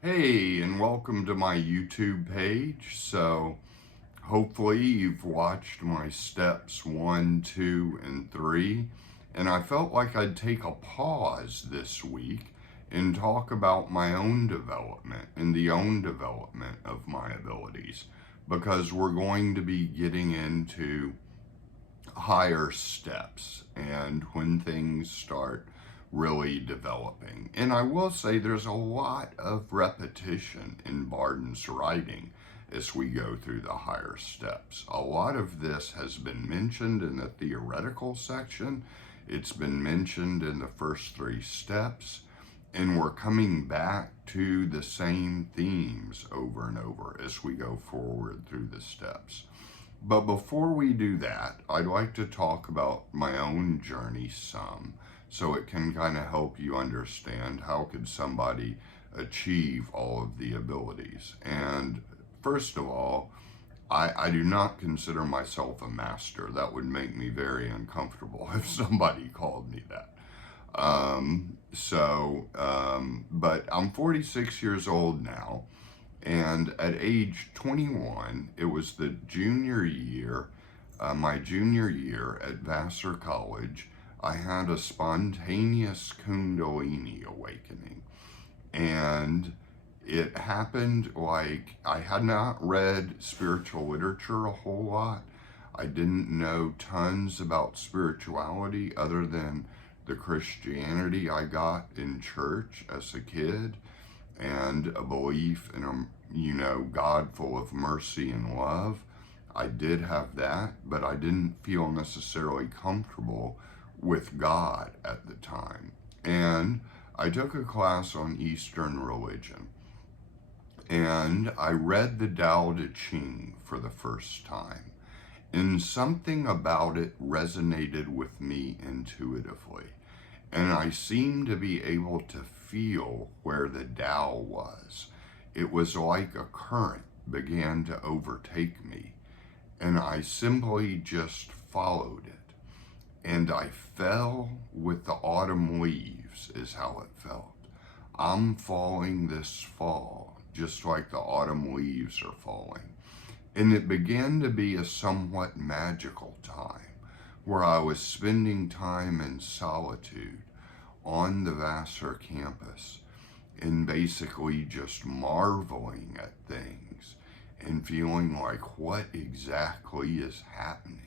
Hey, and welcome to my YouTube page. So, hopefully, you've watched my steps 1, 2, and 3. And I felt like I'd take a pause this week and talk about my own development and the own development of my abilities, because we're going to be getting into higher steps and when things start really developing. And I will say there's a lot of repetition in Barden's writing as we go through the higher steps. A lot of this has been mentioned in the theoretical section. It's been mentioned in the first 3 steps. And we're coming back to the same themes over and over as we go forward through the steps. But before we do that, I'd like to talk about my own journey some, so it can kind of help you understand how could somebody achieve all of the abilities. And first of all, I do not consider myself a master. That would make me very uncomfortable if somebody called me that. But I'm 46 years old now. And at age 21, it was the junior year, my junior year at Vassar College, I had a spontaneous Kundalini awakening. And it happened like I had not read spiritual literature a whole lot. I didn't know tons about spirituality other than the Christianity I got in church as a kid, and a belief in a God full of mercy and love. I did have that, but I didn't feel necessarily comfortable with God at the time. And I took a class on Eastern religion, and I read the Tao Te Ching for the first time, and something about it resonated with me intuitively. And I seemed to be able to feel where the Tao was. It was like a current began to overtake me, and I simply just followed it. And I fell with the autumn leaves, is how it felt. I'm falling this fall, just like the autumn leaves are falling. And it began to be a somewhat magical time, where I was spending time in solitude on the Vassar campus and basically just marveling at things and feeling like, what exactly is happening?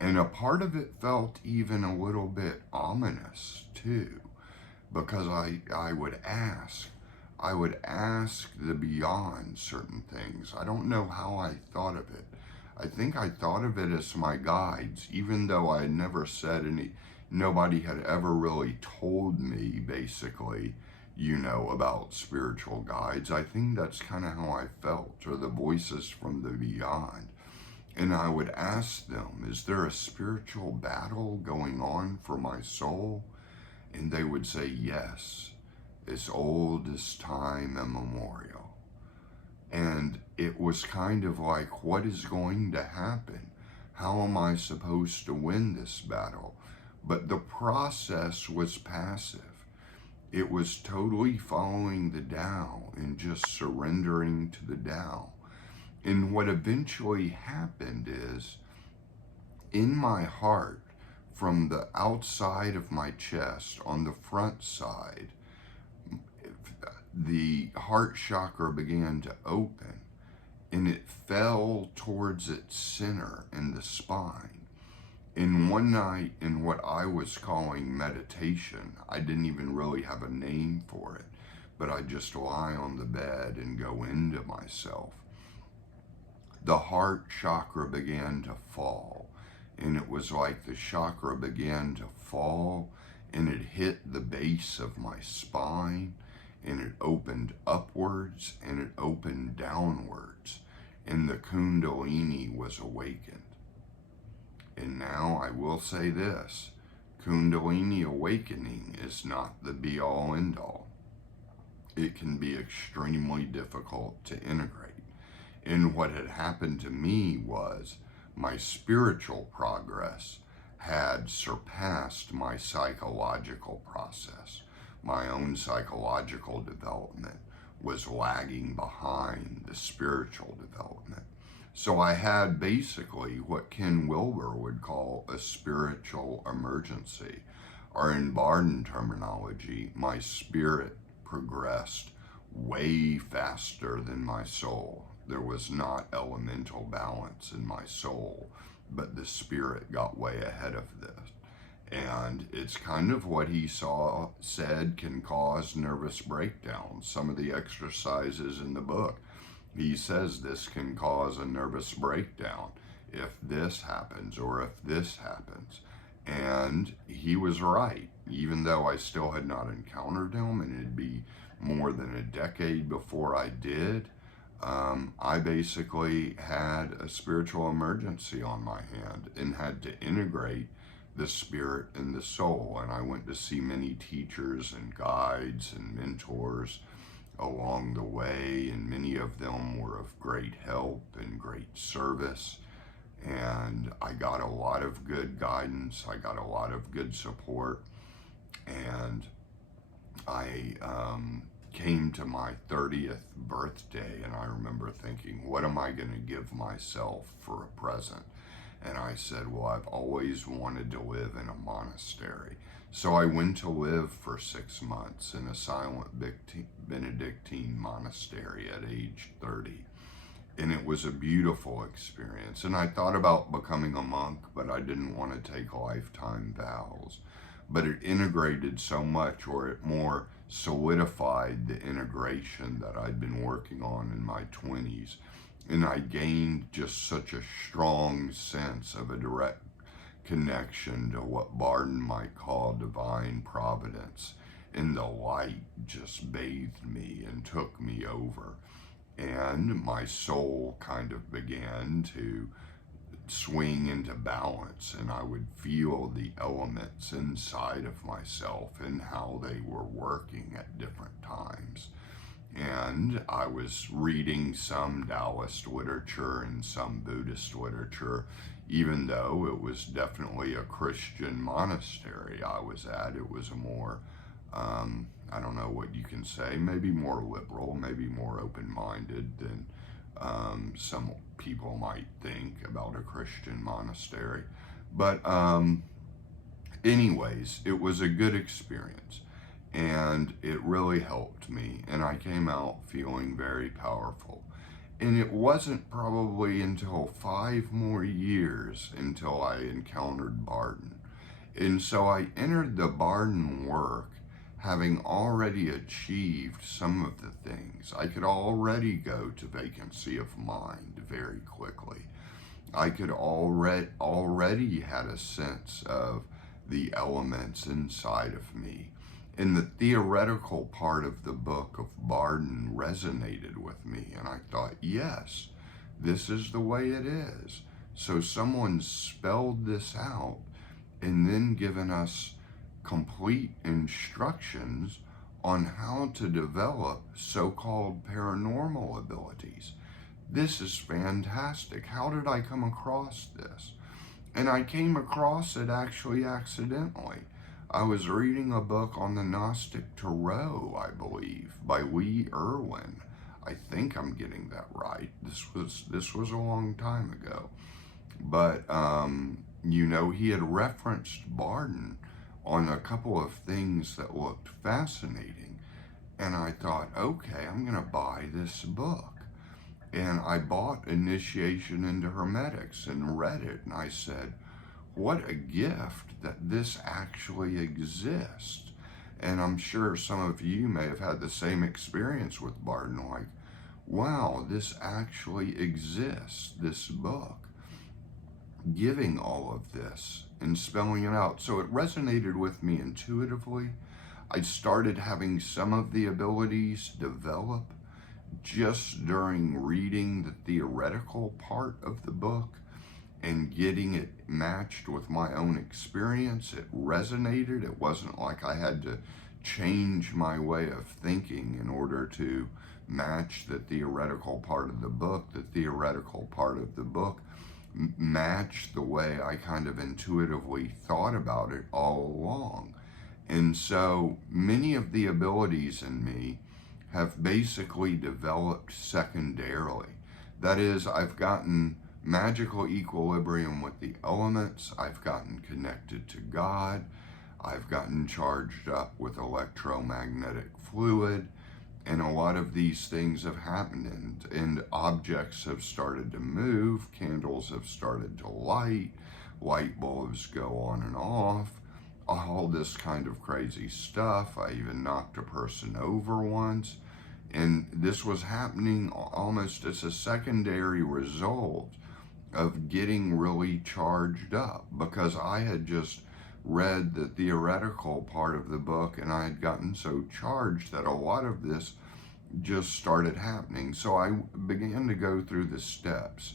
And a part of it felt even a little bit ominous too, because I would ask the beyond certain things. I don't know how I thought of it. I think I thought of it as my guides, even though I had never said nobody had ever really told me basically, about spiritual guides. I think that's kind of how I felt, or the voices from the beyond. And I would ask them, is there a spiritual battle going on for my soul? And they would say, yes, as old as time immemorial. And it was kind of like, what is going to happen? How am I supposed to win this battle? But the process was passive. It was totally following the Tao and just surrendering to the Tao. And what eventually happened is, in my heart, from the outside of my chest, on the front side, the heart chakra began to open, and it fell towards its center in the spine. In one night, in what I was calling meditation, I didn't even really have a name for it, but I just lie on the bed and go into myself. The heart chakra began to fall, and it was like the chakra began to fall, and it hit the base of my spine, and it opened upwards, and it opened downwards, and the Kundalini was awakened. And now I will say this, Kundalini awakening is not the be-all end-all. It can be extremely difficult to integrate. And what had happened to me was my spiritual progress had surpassed my psychological process, my own psychological development, was lagging behind the spiritual development. So I had basically what Ken Wilber would call a spiritual emergency, or in Barden terminology, my spirit progressed way faster than my soul. There was not elemental balance in my soul, but the spirit got way ahead of this. And it's kind of what he said can cause nervous breakdowns. Some of the exercises in the book, he says this can cause a nervous breakdown if this happens or if this happens. And he was right, even though I still had not encountered him, and it'd be more than a decade before I did. I basically had a spiritual emergency on my hand and had to integrate the spirit and the soul. And I went to see many teachers and guides and mentors along the way, and many of them were of great help and great service. And I got a lot of good guidance. I got a lot of good support. And I came to my 30th birthday, and I remember thinking, what am I going to give myself for a present? And I said, well, I've always wanted to live in a monastery. So I went to live for 6 months in a silent Benedictine monastery at age 30. And it was a beautiful experience. And I thought about becoming a monk, but I didn't want to take lifetime vows. But it integrated so much, or it more solidified the integration that I'd been working on in my 20s. And I gained just such a strong sense of a direct connection to what Barden might call divine providence. And the light just bathed me and took me over. And my soul kind of began to swing into balance, and I would feel the elements inside of myself and how they were working at different times. And I was reading some Taoist literature and some Buddhist literature, even though it was definitely a Christian monastery I was at. It was a more, I don't know what you can say, maybe more liberal, maybe more open-minded than some people might think about a Christian monastery. But anyways, it was a good experience, and it really helped me, and I came out feeling very powerful. And it wasn't probably until 5 more years until I encountered Barden. And so I entered the Barden work having already achieved some of the things. I could already go to vacancy of mind very quickly. I could already had a sense of the elements inside of me. And the theoretical part of the book of Barden resonated with me. And I thought, yes, this is the way it is. So someone spelled this out and then given us complete instructions on how to develop so-called paranormal abilities. This is fantastic. How did I come across this? And I came across it actually accidentally. I was reading a book on the Gnostic Tarot, I believe, by Lee Irwin. I think I'm getting that right. This was a long time ago. But, he had referenced Barden on a couple of things that looked fascinating. And I thought, okay, I'm going to buy this book. And I bought Initiation into Hermetics and read it. And I said, what a gift that this actually exists. And I'm sure some of you may have had the same experience with Barden, like, wow, this actually exists, this book, giving all of this and spelling it out. So it resonated with me intuitively. I started having some of the abilities develop just during reading the theoretical part of the book and getting it matched with my own experience. It resonated. It wasn't like I had to change my way of thinking in order to match the theoretical part of the book. The theoretical part of the book matched the way I kind of intuitively thought about it all along. And so many of the abilities in me have basically developed secondarily. That is, I've gotten magical equilibrium with the elements, I've gotten connected to God, I've gotten charged up with electromagnetic fluid, and a lot of these things have happened, and objects have started to move, candles have started to light bulbs go on and off, all this kind of crazy stuff. I even knocked a person over once, and this was happening almost as a secondary result of getting really charged up, because I had just read the theoretical part of the book and I had gotten so charged that a lot of this just started happening. So I began to go through the steps,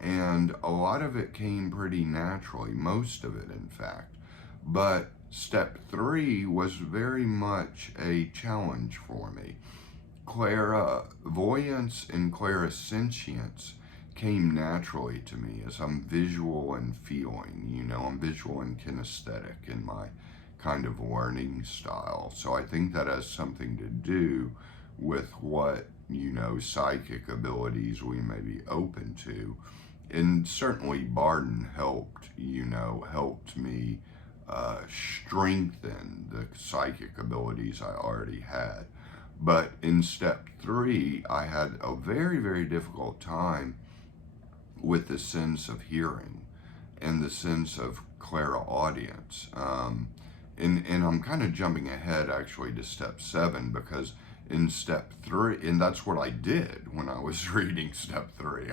and a lot of it came pretty naturally, most of it in fact. But step 3 was very much a challenge for me. Clairvoyance and clairsentience came naturally to me as I'm visual and feeling, I'm visual and kinesthetic in my kind of learning style. So I think that has something to do with what, psychic abilities we may be open to. And certainly Barden helped me strengthen the psychic abilities I already had. But in step 3, I had a very, very difficult time with the sense of hearing and the sense of clairaudience. And I'm kind of jumping ahead actually to step 7, because in step 3, and that's what I did when I was reading step 3.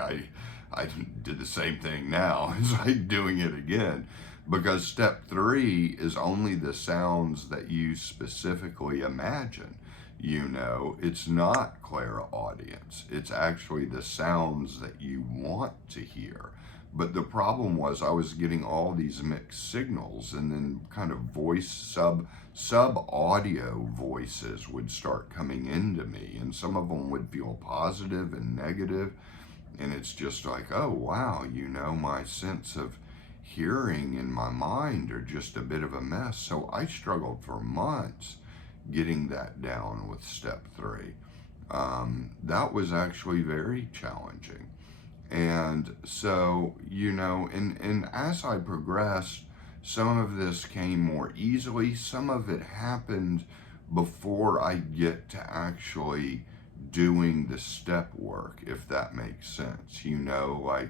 I did the same thing now. It's like doing it again, because step 3 is only the sounds that you specifically imagine. It's not clairaudience. It's actually the sounds that you want to hear. But the problem was I was getting all these mixed signals, and then kind of voice sub-audio voices would start coming into me, and some of them would feel positive and negative, and it's just like, oh wow, my sense of hearing and my mind are just a bit of a mess. So I struggled for months getting that down with step 3. That was actually very challenging. And so, and as I progressed, some of this came more easily. Some of it happened before I get to actually doing the step work, if that makes sense. Like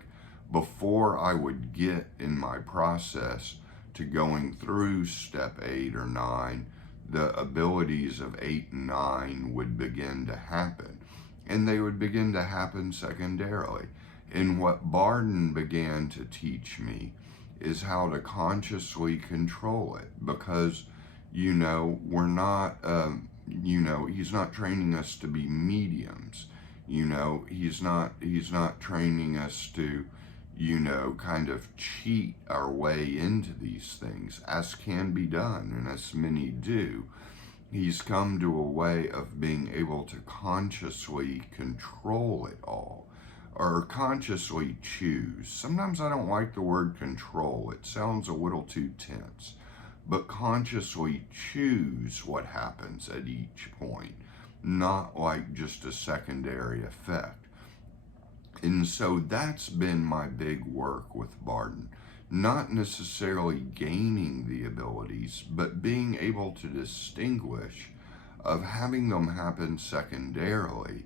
before I would get in my process to going through step 8 or 9, the abilities of 8 and 9 would begin to happen. And they would begin to happen secondarily. And what Barden began to teach me is how to consciously control it, because, we're not, he's not training us to be mediums. He's not training us to, kind of cheat our way into these things, as can be done, and as many do. He's come to a way of being able to consciously control it all, or consciously choose. Sometimes I don't like the word control. It sounds a little too tense. But consciously choose what happens at each point, not like just a secondary effect. And so that's been my big work with Barden. Not necessarily gaining the abilities, but being able to distinguish of having them happen secondarily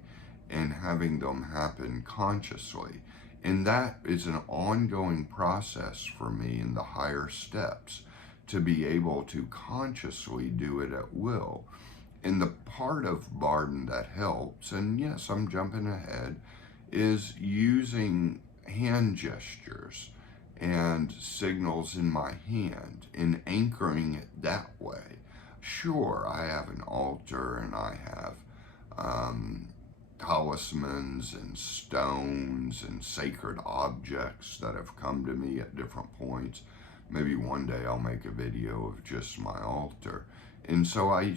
and having them happen consciously. And that is an ongoing process for me in the higher steps, to be able to consciously do it at will. And the part of Barden that helps, and yes, I'm jumping ahead, is using hand gestures and signals in my hand and anchoring it that way. Sure, I have an altar and I have talismans and stones and sacred objects that have come to me at different points. Maybe one day I'll make a video of just my altar. And so I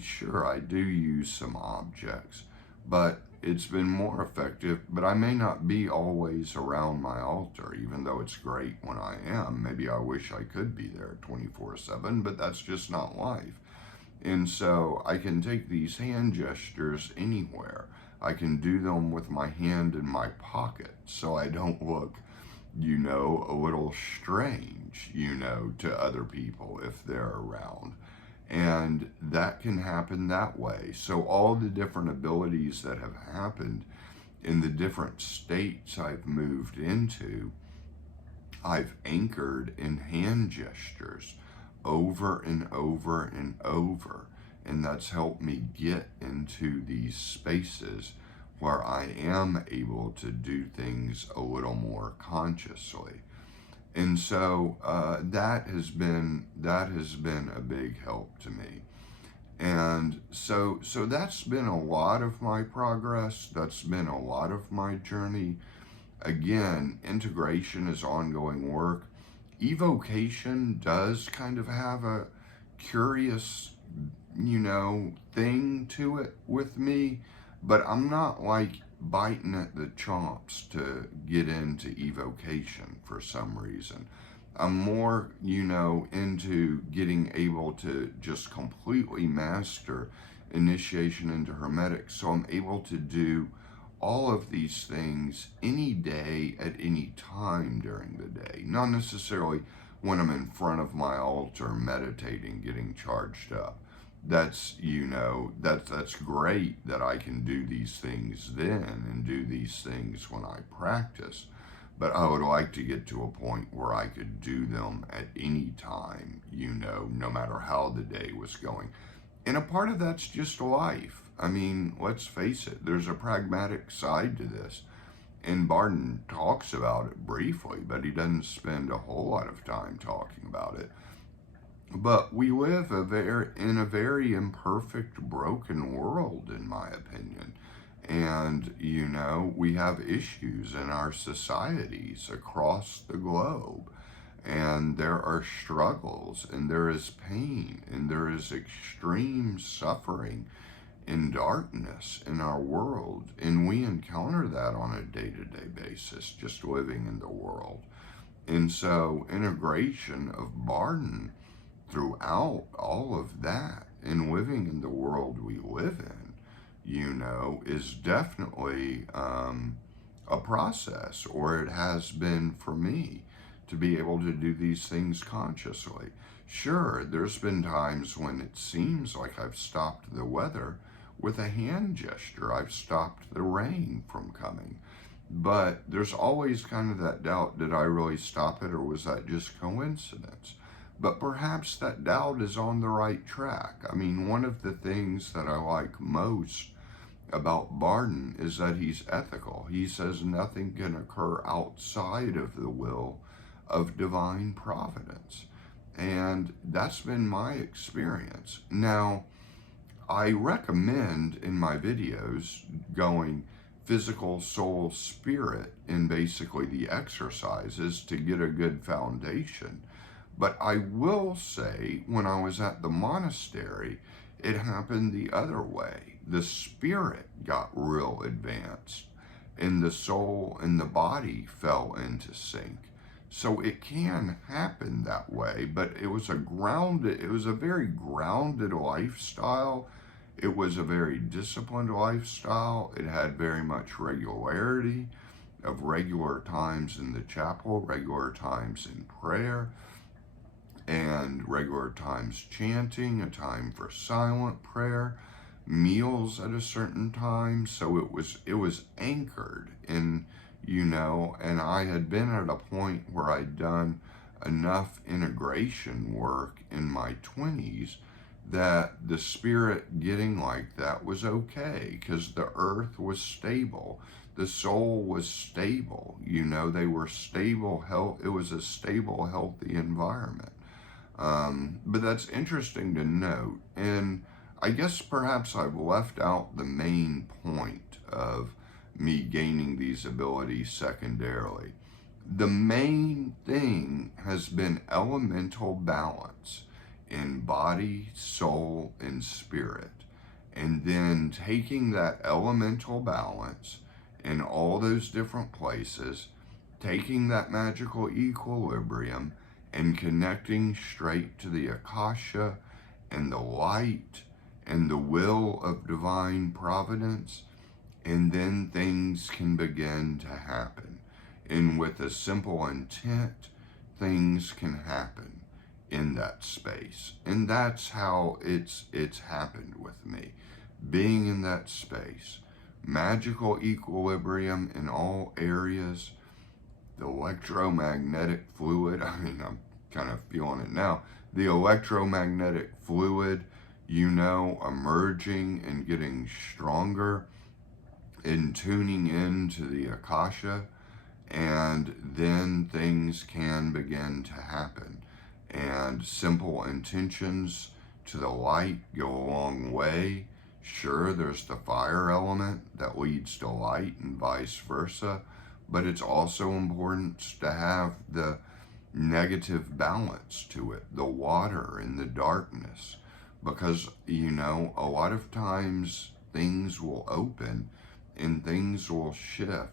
do use some objects, but it's been more effective. But I may not be always around my altar, even though it's great when I am. Maybe I wish I could be there 24/7, but that's just not life. And so I can take these hand gestures anywhere. I can do them with my hand in my pocket so I don't look, a little strange, to other people if they're around. And that can happen that way. So all the different abilities that have happened in the different states I've moved into, I've anchored in hand gestures over and over and over. And that's helped me get into these spaces where I am able to do things a little more consciously. And so that has been a big help to me. And so that's been a lot of my progress. That's been a lot of my journey. Again, integration is ongoing work. Evocation does kind of have a curious, thing to it with me, but I'm not like biting at the chomps to get into evocation for some reason. I'm more, into getting able to just completely master initiation into Hermetics. So I'm able to do all of these things any day at any time during the day. Not necessarily when I'm in front of my altar meditating, getting charged up. That's, that's great that I can do these things then and do these things when I practice. But I would like to get to a point where I could do them at any time, no matter how the day was going. And a part of that's just life. I mean, let's face it, there's a pragmatic side to this. And Barden talks about it briefly, but he doesn't spend a whole lot of time talking about it. But we live in a very imperfect, broken world, in my opinion. And, we have issues in our societies across the globe. And there are struggles, and there is pain, and there is extreme suffering and darkness in our world. And we encounter that on a day-to-day basis, just living in the world. And so integration of Barden throughout all of that and living in the world we live in, is definitely a process, or it has been for me, to be able to do these things consciously. Sure, there's been times when it seems like I've stopped the weather with a hand gesture. I've stopped the rain from coming. But there's always kind of that doubt, did I really stop it, or was that just coincidence? But perhaps that doubt is on the right track. I mean, one of the things that I like most about Barden is that he's ethical. He says nothing can occur outside of the will of Divine Providence. And that's been my experience. Now, I recommend in my videos going physical, soul, spirit in basically the exercises to get a good foundation. But I will say, when I was at the monastery, it happened the other way. The spirit got real advanced, and the soul and the body fell into sync. So it can happen that way, but it was a very grounded lifestyle. It was a very disciplined lifestyle. It had very much regularity of regular times in the chapel, regular times in prayer, and regular times chanting, a time for silent prayer, meals at a certain time. So it was anchored in, and I had been at a point where I'd done enough integration work in my 20s that the spirit getting like that was okay, because the earth was stable. The soul was stable, they were stable health. It was a stable, healthy environment. But that's interesting to note. And I guess perhaps I've left out the main point of me gaining these abilities secondarily. The main thing has been elemental balance in body, soul, and spirit. And then taking that elemental balance in all those different places, taking that magical equilibrium and connecting straight to the Akasha and the light and the will of divine providence, and then things can begin to happen. And with a simple intent, things can happen in that space. And that's how it's happened with me. Being in that space, magical equilibrium in all areas, the electromagnetic fluid, I mean, I'm kind of feeling it now, the electromagnetic fluid, emerging and getting stronger, in tuning into the Akasha, and then things can begin to happen. And simple intentions to the light go a long way. Sure, there's the fire element that leads to light and vice versa, but it's also important to have the negative balance to it, the water and the darkness, because, a lot of times things will open and things will shift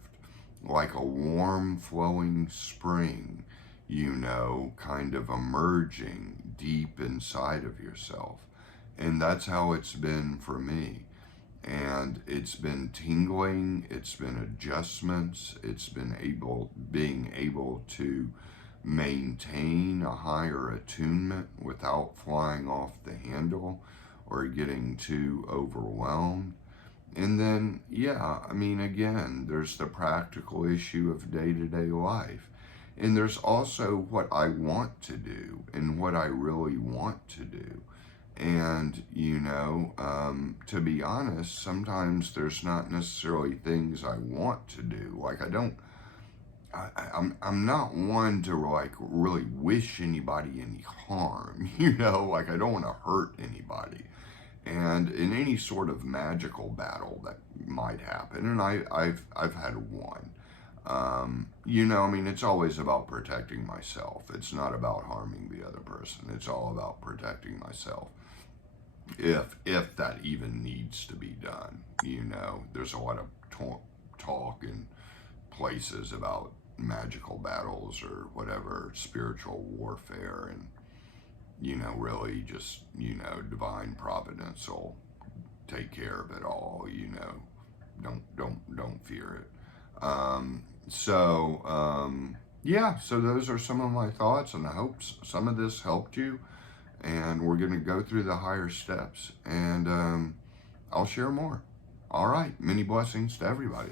like a warm flowing spring, kind of emerging deep inside of yourself. And that's how it's been for me. And it's been tingling, it's been adjustments, it's been being able to maintain a higher attunement without flying off the handle or getting too overwhelmed. And then, again, there's the practical issue of day-to-day life. And there's also what I want to do and what I really want to do. And, to be honest, sometimes there's not necessarily things I want to do. Like, I'm not one to, really wish anybody any harm, like, I don't want to hurt anybody. And in any sort of magical battle that might happen, and I've had one, it's always about protecting myself. It's not about harming the other person. It's all about protecting myself. If that even needs to be done, there's a lot of talk in places about magical battles or whatever, spiritual warfare, and really just, divine providence will take care of it all, don't fear it. So those are some of my thoughts, and I hope some of this helped you. And we're going to go through the higher steps, and I'll share more. All right, many blessings to everybody.